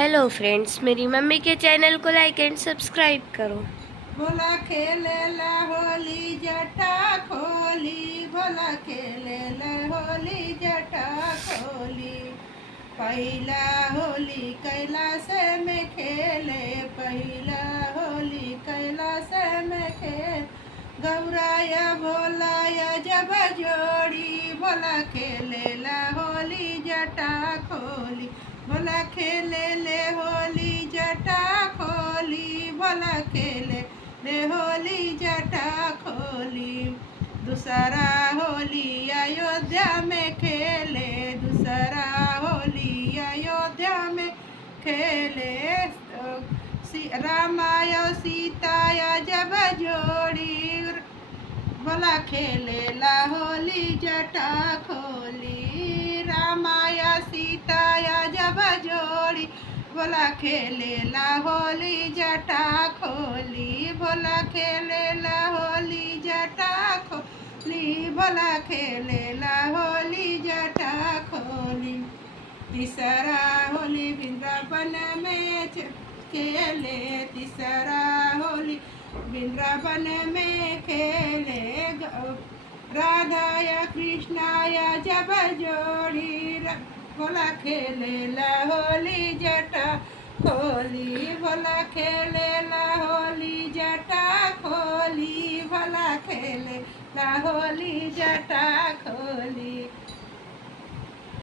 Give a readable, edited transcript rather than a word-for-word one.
Hello friends, मेरी mummy के channel को लाइक एंड सब्सक्राइब करो। भोला खेलेला होली जटा खोली, भोला खेलेला होली जटा खोली। पहिला होली कैलाश में खेले, पहिला होली कैलाश में खेल। गौराया भोलाया जब जोड़ी, भोला खेलेला होली जटा खोली, भोला खेले होली जटा खोली, भोला खेले होली जटा खोली। दूसरा होली अयोध्या में खेले, दूसरा होली अयोध्या में खेले। रामाया सीताया जब जोड़ी, भोला खेलेला होली जटा खोली। रामाया सीताया जब जोड़ी, भोला खेलेला होली जटा खोली, भोला खेलेला होली जटा खोली, भोला खेलेला होली जटा खोली। तीसरा होली वृंदावन में खेले, तीसरा होली वृंदावन में खेले। राधाया कृष्णाया जब जोड़ी, भोला खेलेला होली जटा खोली, भोला खेलेला होली जटा खोली, भोला खेलेला होली जटा खोली।